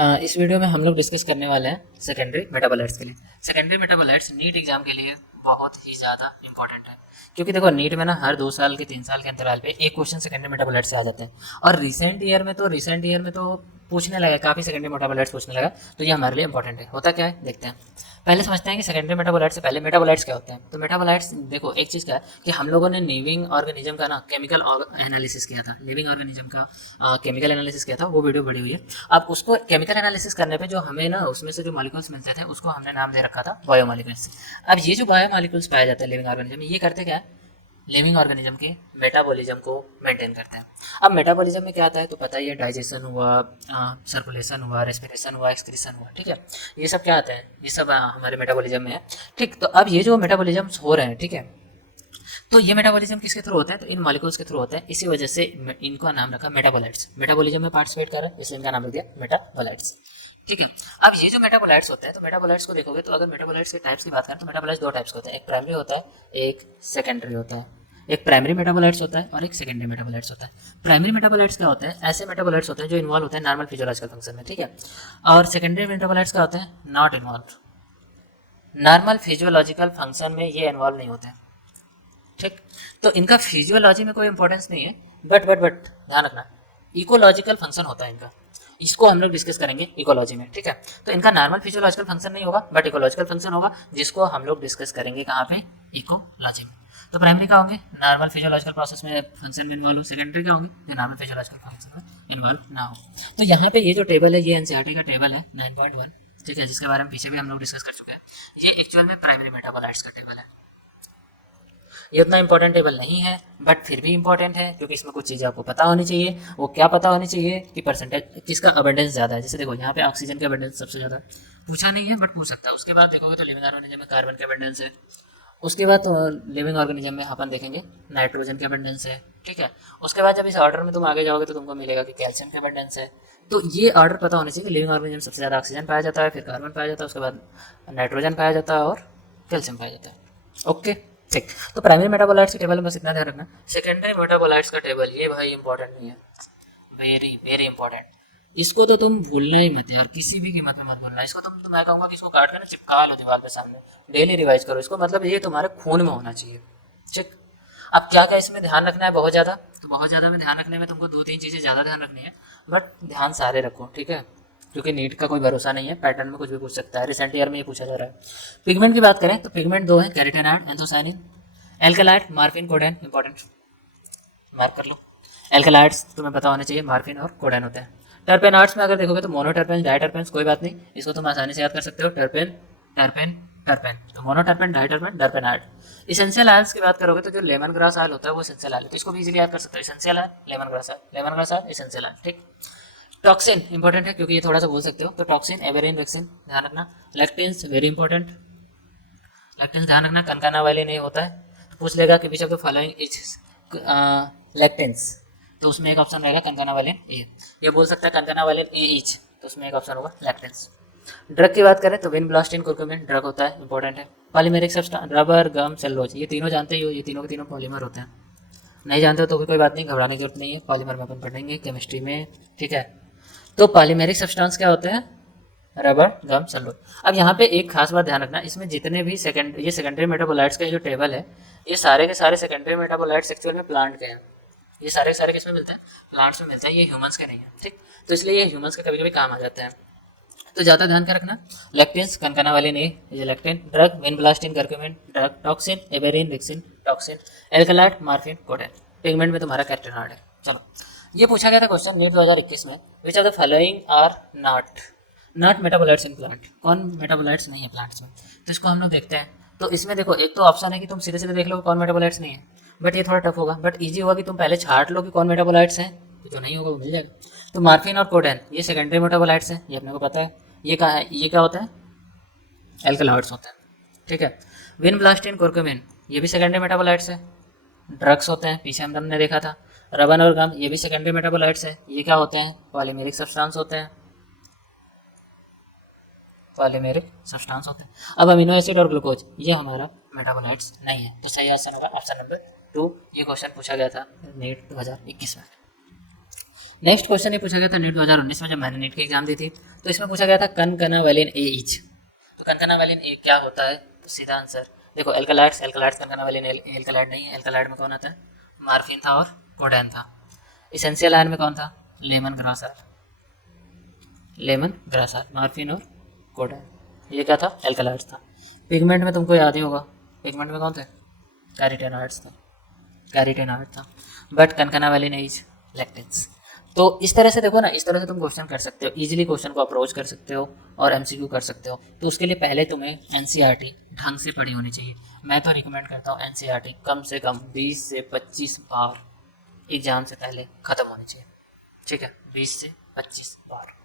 इस वीडियो में हम लोग डिस्कस करने वाले हैं सेकेंडरी मेटाबोलाइट्स के लिए। सेकेंडरी मेटाबोलाइट्स नीट एग्जाम के लिए बहुत ही ज़्यादा इंपॉर्टेंट है, क्योंकि देखो नीट में ना हर 2 साल के 3 साल के अंतराल पे एक क्वेश्चन सेकेंडरी मेटाबोलाइट से आ जाते हैं। और रिसेंट ईयर में तो पूछने लगा, काफ़ी सेकेंडरी मेटाबोलाइट्स पूछने लगा, तो ये हमारे लिए इंपॉर्टेंट है। होता क्या है देखते हैं। पहले समझते हैं कि सेकेंडरी मेटाबोलाइट से पहले मेटाबोलाइट्स क्या होते हैं। तो मेटाबोलाइट्स देखो, एक चीज़ क्या है कि हम लोगों ने लिविंग ऑर्गेनिज्म का ना केमिकल एनालिसिस किया था, लिविंग ऑर्गेनिज्म का केमिकल एनालिसिस किया था, वो वीडियो बड़ी हुई है। अब उसको केमिकल एनालिसिस करने पे जो हमें ना उसमें से जो मॉलिक्यूल्स मिलते थे उसको हमने नाम दे रखा था बायोमॉलिक्यूल्स। अब ये जो बायोमॉलिक्यूल्स पाए जाते हैं लिविंग ऑर्गेनिज्म में, ये करते क्या है, लिविंग ऑर्गेनिज्म के मेटाबॉलिज्म को मेंटेन करते हैं। अब मेटाबॉलिज्म में क्या आता है तो पता ही है, डाइजेशन हुआ, सर्कुलेशन हुआ, रेस्पिरेशन हुआ, एक्सक्रीशन हुआ, ठीक है। ये सब क्या आते हैं, ये सब हमारे मेटाबॉलिज्म में है, ठीक। तो अब ये जो मेटाबॉलिज्म हो रहे हैं, ठीक है, तो ये मेटाबॉलिज्म किसके थ्रू होता है, तो इन मॉलिक्यूल्स के थ्रू होता है। इसी वजह से इनका नाम रखा मेटाबोलाइट्स। मेटाबॉलिज्म में पार्टिसिपेट कर रहा है, इसलिए इनका नाम रख दिया मेटाबोलाइट्स, ठीक है। अब ये जो मेटाबोलाइट्स होते हैं, तो मेटाबोलाइट्स को देखोगे तो अगर मेटाबोलाइट्स के टाइप्स की बात करें तो मेटाबोलाइट्स 2 टाइप्स के होते हैं, एक प्राइमरी होता है, एक सेकेंडरी होता है। एक प्राइमरी मेटाबोलाइट्स होता है और एक सेकेंडरी मेटाबोलाइट्स होता है। प्राइमरी मेटाबोलाइट्स क्या होते हैं, ऐसे मेटाबोलाइट्स होते हैं जो इन्वॉल्व होते हैं नॉर्मल फिजियोलॉजिकल फंक्शन में, ठीक है। और सेकेंडरी मेटाबोलाइट्स क्या होते हैं, not involve, normal physiological function में ये इन्वॉल्व नहीं होते हैं, ठीक। तो इनका फिजियोलॉजी में कोई इंपॉर्टेंस नहीं है, बट ध्यान रखना, इकोलॉजिकल फंक्शन होता है इनका। इसको हम लोग डिस्कस करेंगे इकोलॉजी में, ठीक है। तो इनका नॉर्मल फिजियोलॉजिकल फंक्शन नहीं होगा, बट इकोलॉजिकल फंक्शन होगा, जिसको हम लोग डिस्कस करेंगे कहाँ पे, इकोलॉजी में। तो प्राइमरी का होंगे नॉर्मल फिजियोलॉजिकल प्रोसेस में फंक्शन में इन्वॉल्व हो, सेकेंडरी का होंगे जो नॉर्मल फिजियोलॉजिकल फंक्शन में इन्वॉल्व ना हो। तो यहाँ पे ये जो टेबल है, ये एनसीईआरटी का टेबल है 9.1, ठीक है, जिसके बारे में पीछे भी हम लोग डिस्कस कर चुके हैं। ये एक्चुअल में प्राइमरी मेटाबोलाइट्स का टेबल है। ये उतना इंपॉर्टेंट टेबल नहीं है, बट फिर भी इंपॉर्टेंट है, क्योंकि इसमें कुछ चीज़ें आपको पता होनी चाहिए। वो क्या पता होनी चाहिए कि परसेंटेज किसका अबंडेंस ज़्यादा है। जैसे देखो यहाँ पे ऑक्सीजन का अबंडेंस सबसे ज़्यादा है, पूछा नहीं है बट पूछ सकता है। उसके बाद देखोगे तो लिविंग ऑर्गेनिज्म में कार्बन का अबंडेंस है। उसके बाद लिविंग ऑर्गेनिज्म में अपन देखेंगे नाइट्रोजन का अबंडेंस है, ठीक है। उसके बाद जब इस ऑर्डर में तुम आगे जाओगे तो तुमको मिलेगा कि कैल्शियम का अबंडेंस है। तो ये ऑर्डर पता होनी चाहिए कि लिविंग ऑर्गेनिज्म सबसे ज़्यादा ऑक्सीजन पाया जाता है, फिर कार्बन पाया जाता है, उसके बाद नाइट्रोजन पाया जाता है और कैल्शियम पाया जाता है, ओके, ठीक। तो प्राइमरी मेटाबोलाइट्स के टेबल में बस इतना ध्यान रखना। सेकेंडरी मेटाबोलाइट्स का टेबल, ये भाई इंपॉर्टेंट नहीं है, वेरी वेरी इंपॉर्टेंट। इसको तो तुम भूलना ही मत यार, किसी भी कीमत में मत भूलना इसको। तो मैं कहूँगा कि इसको काट कर ना चिपका लो दीवार पे सामने, डेली रिवाइज करो इसको, मतलब ये तुम्हारे खून में होना चाहिए, ठीक। अब क्या क्या इसमें ध्यान रखना है, बहुत ज़्यादा, तो बहुत ज़्यादा में ध्यान रखने में तुमको 2-3 चीज़ें ज़्यादा ध्यान रखनी है, बट ध्यान सारे रखो, ठीक है, क्योंकि नीट का कोई भरोसा नहीं है, पैटर्न में कुछ भी पूछ सकता है। रिसेंट ईयर में ये पूछा जा रहा है। पिगमेंट की बात करें तो पिगमेंट 2 है, carotenoid, anthocyanin. Alkaloid, morphine, codeine, important, mark कर लो। एल्कलाइड्स तुम्हें पता होने चाहिए, मार्फिन और कोडेन होते हैं। टर्पेनॉइड्स में अगर देखोगे तो मोनोटर्पेन, डाइटर्पेन्स, कोई बात नहीं, इसको तुम आसानी से याद कर सकते हो, टर्पेन, टर्पेन, टर्पेन, तो मोनोटर्पेन, डाइटर्पेन, टर्पेनॉइड। इसेंशियल ऑयल्स की बात करोगे तो जो लेमन ग्रास ऑयल होता है वो इसेंशियल ऑयल है, तो इसको भी इजीली याद कर सकते हो, essential oil, lemon grass oil, lemon grass oil, essential oil, ठीक। टॉक्सिन इंपॉर्टेंट है क्योंकि ये थोड़ा सा बोल सकते हो, तो टॉक्सिन, एवेरिन, वेक्सिन, ध्यान रखना। लैक्टिन्स वेरी इंपॉर्टेंट, लैक्टिन्स ध्यान रखना, कनकाना वाले नहीं होता है, तो पूछ लेगा कि which of the following is lectins, तो उसमें एक ऑप्शन रहेगा कनकाना वाले ए, ये बोल सकता है कनकाना वाले ए इच, तो उसमें एक ऑप्शन होगा लैक्टेंस। ड्रग की बात करें तो विनब्लास्टिन, कुर्कुमिन ड्रग होता है, इंपॉर्टेंट है। पॉलीमेरिक सब्सटेंस, रबर, गम, सेलुलोज, ये तीनों जानते ही हो, ये तीनों के तीनों पॉलीमर होते हैं। नहीं जानते हो तो भी कोई बात नहीं, घबराने की जरूरत नहीं है, पॉलीमर में अपन पढ़ेंगे केमिस्ट्री में, ठीक है। तो पॉलीमेरिक सब्सटेंस क्या होते हैं, रबर, गम, सेलुलोज। अब यहाँ पे एक खास बात ध्यान रखना, इसमें जितने भी ये सेकेंडरी मेटाबोलाइट्स का जो टेबल है, ये सारे के सारे सेकेंडरी मेटाबोलाइट्स एक्चुअल में प्लांट के हैं। ये सारे के सारे किसमें मिलते हैं, प्लांट्स में मिलते हैं, ये ह्यूमंस के नहीं है, ठीक। तो इसलिए ये ह्यूमंस के कभी कभी काम आ जाते हैं, तो ज़्यादा ध्यान क्या रखना। लैक्टिन्स, कनकाना वाले नहीं, ये lectin drug, vinblastine, curcumin drug, toxin, एवेरिन, वेक्सिन, toxin, alkaloid, morphine, codeine. Pigment में तुम्हारा कैरोटीनॉइड है। चलो, ये पूछा गया था क्वेश्चन नीट 2021 में, which of the following are not metabolites in plant, कौन मेटाबोलाइट्स नहीं है प्लांट्स में, तो इसको हम लोग देखते हैं। तो इसमें देखो, एक तो ऑप्शन है कि तुम सीधे सीधे देख लो कौन मेटाबोलाइट्स नहीं है, बट ये थोड़ा टफ होगा, बट इजी होगा कि तुम पहले छाट लो कि कौन मेटाबोलाइट्स हैं, तो जो नहीं होगा वो मिल जाएगा। तो मार्फिन और कोडेन ये सेकेंडरी मेटाबोलाइट्स हैं, ये अपने को पता है। ये कहाँ है, ये क्या होता है, एल्कलॉइड्स होते हैं, ठीक है। विनब्लास्टिन, कुर्कुमिन ये भी सेकेंडरी मेटाबोलाइट्स है, ड्रग्स होते हैं, पीछे हमने देखा था। रबन और गम ये भी सेकेंडरी मेटाबोलाइट्स है, ये क्या होते हैं, पॉलीमेरिक सब्सटेंस होते हैं, पॉलीमेरिक सब्सटेंस होते हैं। अब अमीनो एसिड और ग्लूकोज ये हमारा मेटाबोलाइट्स नहीं है, तो सही ऑप्शन होगा ऑप्शन नंबर 2। ये क्वेश्चन पूछा गया था नीट 2021 में। नेक्स्ट क्वेश्चन ये पूछा गया था नीट 2019 में, जब मैंने नीट की एग्जाम दी थी, तो इसमें पूछा गया था कनकनावैलिन ए इच। तो कनकनावैलिन ए क्या होता है? तो सीधा आंसर देखो, एल्कलाइड्स, एल्कलाइड्स कनकनावैलिन एल्कलाइड नहीं है। एल्कलाइड में कौन आता है? मार्फिन था और कोडेन था। इसेंशियल आयन में कौन था? लेमन ग्रास आयर, लेमन ग्रास आयर, मार्फिन और कोडेन। ये क्या था? एल्कलाइड्स था। पिगमेंट में तुमको याद ही होगा, पिगमेंट में कौन थे? कैरोटेनॉइड्स था, कैरोटेनॉइड था। But concanavalin is lectins. तो इस तरह से देखो ना, इस तरह से तुम क्वेश्चन कर सकते हो, इजीली क्वेश्चन को अप्रोच कर सकते हो और एमसीक्यू कर सकते हो। तो उसके लिए पहले तुम्हें एनसीईआरटी ढंग से पढ़ी होनी चाहिए। मैं तो रिकमेंड करता हूँ एनसीईआरटी कम से कम 20 से 25 बार एग्जाम से पहले ख़त्म होनी चाहिए। ठीक है, 20 से 25 बार।